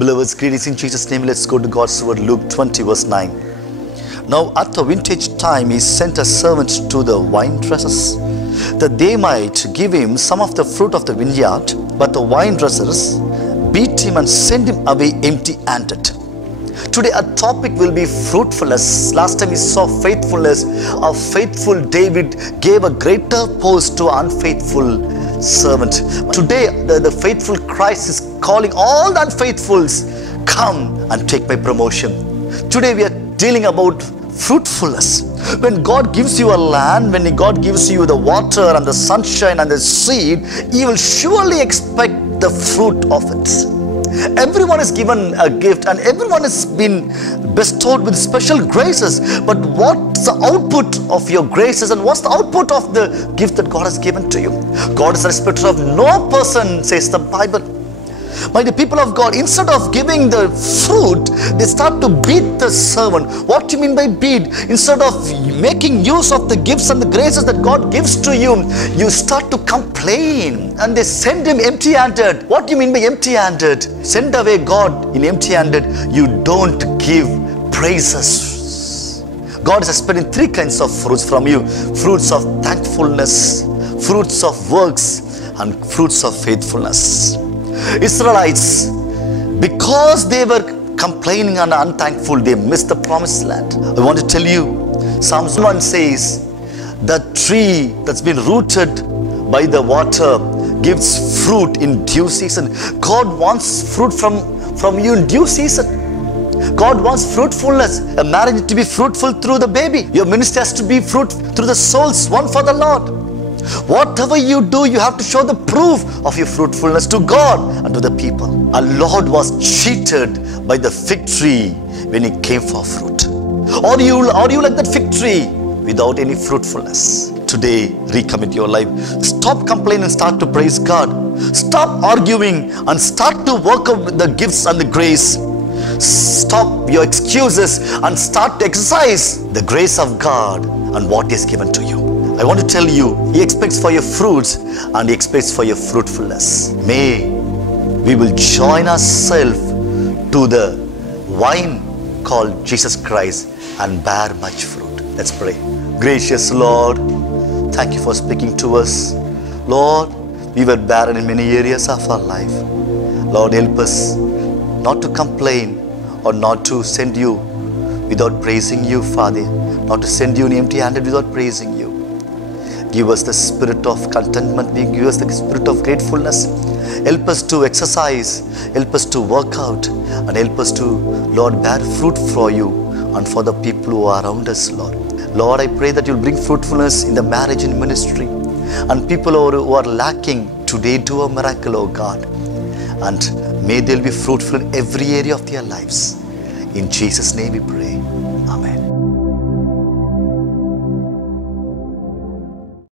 Beloveds, greetings in Jesus' name. Let's go to God's word, Luke 20 verse 9. Now at the vintage time, he sent a servant to the vine dressers, that they might give him some of the fruit of the vineyard. But the vine dressers beat him and sent him away empty-handed. Today our topic will be fruitfulness. Last time we saw faithfulness. A faithful David gave a greater post to an unfaithful servant. Today the faithful Christ is calling all the unfaithfuls, come and take my promotion. Today we are dealing about fruitfulness. When God gives you a land, when God gives you the water and the sunshine and the seed, you will surely expect the fruit of it. Everyone is given a gift and everyone has been bestowed with special graces. But what's the output of your graces and what's the output of the gift that God has given to you? God is a respecter of no person, says the Bible. My dear people of God, instead of giving the fruit, they start to beat the servant. What do you mean by beat? Instead of making use of the gifts and the graces that God gives to you, you start to complain. And they send him empty-handed. What do you mean by empty-handed? Send away God in empty-handed. You don't give praises. God is expecting three kinds of fruits from you. Fruits of thankfulness, fruits of works, and fruits of faithfulness. Israelites, because they were complaining and unthankful, they missed the promised land. I want to tell you, Psalms 1 says, the tree that's been rooted by the water gives fruit in due season. God wants fruit from you in due season. God wants fruitfulness. A marriage to be fruitful through the baby. Your ministry has to be fruit through the souls won for the Lord. Whatever you do, you have to show the proof of your fruitfulness to God and to the people. Our Lord was cheated by the fig tree when he came for fruit. Or you like that fig tree without any fruitfulness. Today, recommit your life. Stop complaining and start to praise God. Stop arguing and start to work out the gifts and the grace. Stop your excuses and start to exercise the grace of God and what He has given to you. I want to tell you, He expects for your fruits and He expects for your fruitfulness. May we will join ourselves to the vine called Jesus Christ and bear much fruit. Let's pray. Gracious Lord, thank you for speaking to us. Lord, we were barren in many areas of our life. Lord, help us not to complain or not to send you without praising you, Father. Not to send you empty-handed without praising you. Give us the spirit of contentment. Give us the spirit of gratefulness. Help us to exercise. Help us to work out. And help us to, Lord, bear fruit for you and for the people who are around us, Lord. Lord, I pray that you'll bring fruitfulness in the marriage and ministry. And people who are lacking, today do a miracle, oh God. And may they'll be fruitful in every area of their lives. In Jesus' name we pray.